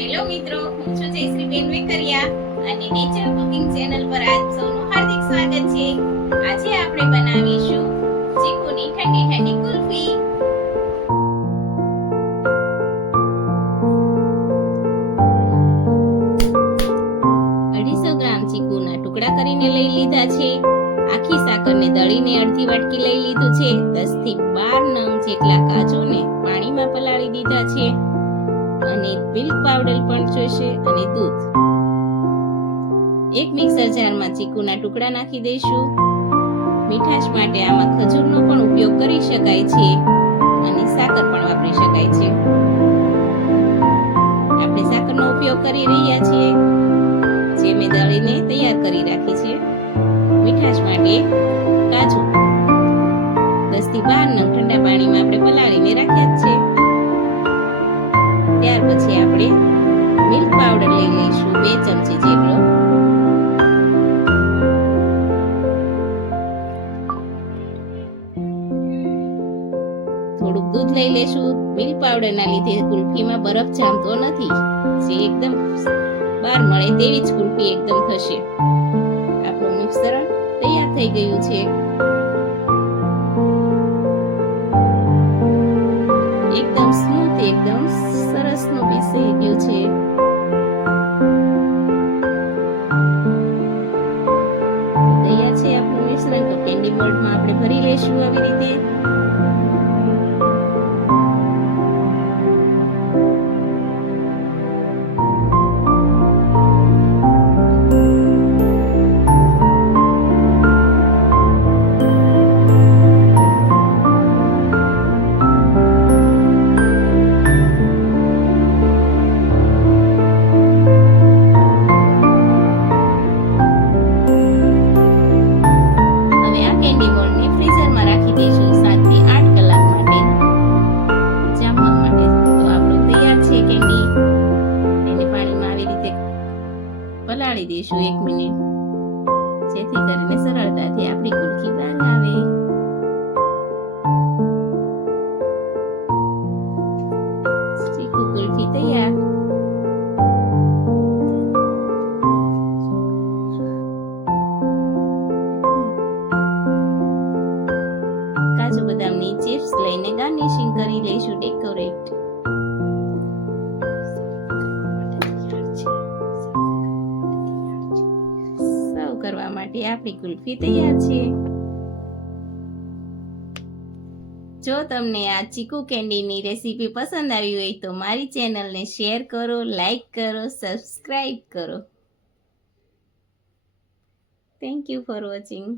Hello મિત્રો, હું છું જયશ્રીબેન વેકરિયા અને નેચર કુકિંગ ચેનલ પર આપ સૌનું હાર્દિક સ્વાગત છે. આજે આપણે બનાવીશું ચીકુની ઠંડી ઠંડી કુલ્ફી. 250 ગ્રામ ચીકુના ટુકડા કરીને લઈ લીધા છે. આખી સાકરને દળીને અડધી વાટકી લઈ લીધું છે. 10 થી 12 નંગ જેટલા કાજુને પાણીમાં પલાળી દીધા છે અને મિલ્ક પાવડર પણ જોઈશે અને દૂધ. એક મિક્સર જારમાં ચીકુના ટુકડા નાખી દઈશું. મીઠાશ માટે આમાં ખજૂરનો પણ ઉપયોગ કરી શકાય છે અને સાકર પણ વાપરી શકાય છે. આપણે સાકરનો ઉપયોગ કરી રહ્યા છીએ, જે મેં દળીને તૈયાર કરી રાખી છે. મીઠાશ માટે કાજુ 10 થી 12 નંગ ઠંડા પાણીમાં આપણે પલાળીને રાખ્યા છે. ત્યાર પછી આપણે મિલ્ક પાવડર લઈ લઈશું 2 ચમચી જેટલો. થોડુંક દૂધ લઈ લેશું. મિલ્ક પાવડરના લીધે કુલ્ફીમાં બરફ જામતો નથી, જે એકદમ બહાર મળે તેવી જ કુલ્ફી એકદમ થશે. આપણું મિશ્રણ તૈયાર થઈ ગયું છે. એકદમ સ્મૂથ, એકદમ સરસ નું પીસાઈ ગયું છે. તૈયાર છે આપણું મિશ્રણ. તો કેન્ડી મોલ્ડમાં આપણે ભરી લઈશું આવી રીતે. પલાળી દઈશું 1 મિનિટ, જેથી કરીને સરળતાથી આપણી કુલ્ફી બહાર આવે. ચીકુ કુલ્ફી તૈયાર. કાજુ બદામની ચિપ્સ લઈને ગાર્નિશિંગ કરી લઈશું, ડેકોરેટ. કરવા માટે આપણી કુલ્ફી તૈયાર છે. જો તમને આ ચીકુ કેન્ડીની રેસીપી પસંદ આવી હોય તો મારી ચેનલને શેર કરો, લાઈક કરો, સબસ્ક્રાઇબ કરો. Thank you for watching.